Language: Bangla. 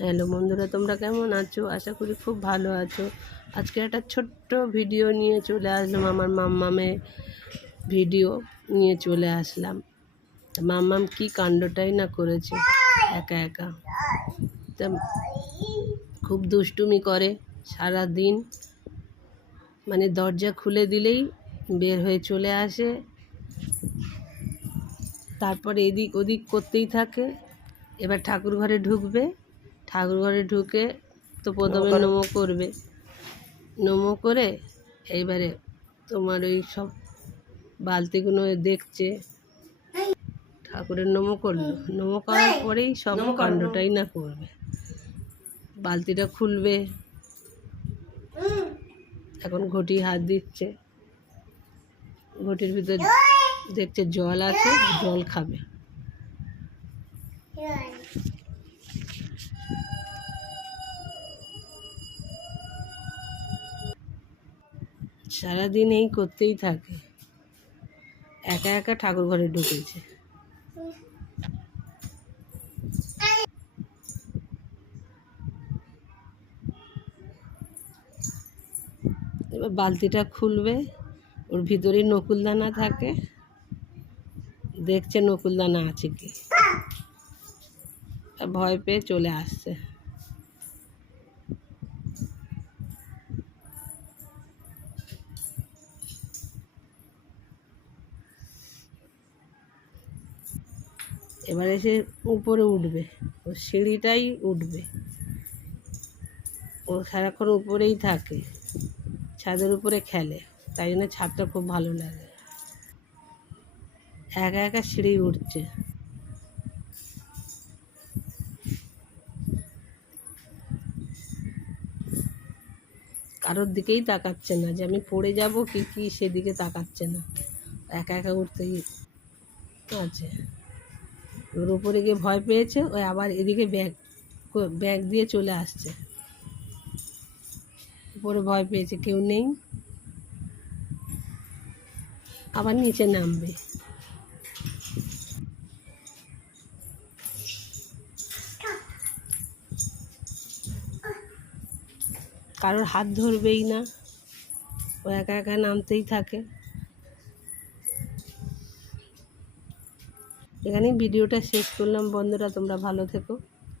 হ্যালো বন্ধুরা, তোমরা কেমন আছো? আশা করি খুব ভালো আছো। আজকে একটা ছোট্ট ভিডিও নিয়ে চলে আসলাম। আমার মাম্মামের ভিডিও নিয়ে চলে আসলাম। মাম্মাম কি কাণ্ডটাই না করেছে একা একা। তা খুব দুষ্টুমি করে সারা দিন, মানে দরজা খুলে দিলেই বের হয়ে চলে আসে, তারপরে এদিক ওদিক করতেই থাকে। এবার ঠাকুর ঘরে ঢুকবে, ঠাকুর ঘরে ঢুকে তো প্রথমে নমো করবে, নমো করে এইবারে তোমার ওই সব বালতিগুলো দেখছে। ঠাকুরের নমো করলো, নমো করার পরেই সব কাণ্ডটাই না করবে। বালতিটা খুলবে, এখন ঘটি হাত দিচ্ছে, ঘটির ভিতর দেখছে জল আছে, জল খাবে। সারাদিন এই করতেই থাকে, একা একা ঠাকুর ঘরে ঢুকেছে। এবার বালতিটা খুলবে, ওর ভিতরে নকুলদানা থাকে, দেখছে নকুলদানা আছে কি, ভয় পেয়ে চলে আসছে। এবার এসে উপরে উঠবে, ও সিঁড়িটাই উঠবে, ও সারাক্ষণ উপরেই থাকে, ছাদের উপরে খেলে, তাই জন্য ছাদটা খুব ভালো লাগে। একা একা সিঁড়ি উঠছে, কারোর দিকেই তাকাচ্ছে না যে আমি পড়ে যাব কি কি, সেদিকে তাকাচ্ছে না, একা একা উঠতেই আছে। ওর উপরে গিয়ে ভয় পেয়েছে, ওই আবার এদিকে ব্যাগ দিয়ে চলে আসছে। উপরে ভয় পেয়েছে, কেউ নেই, আবার নিচে নামবে। কারোর হাত ধরবেই না, ও একা একা নামতেই থাকে। এখানেই ভিডিওটা শেষ করলাম বন্ধুরা, তোমরা ভালো থেকো।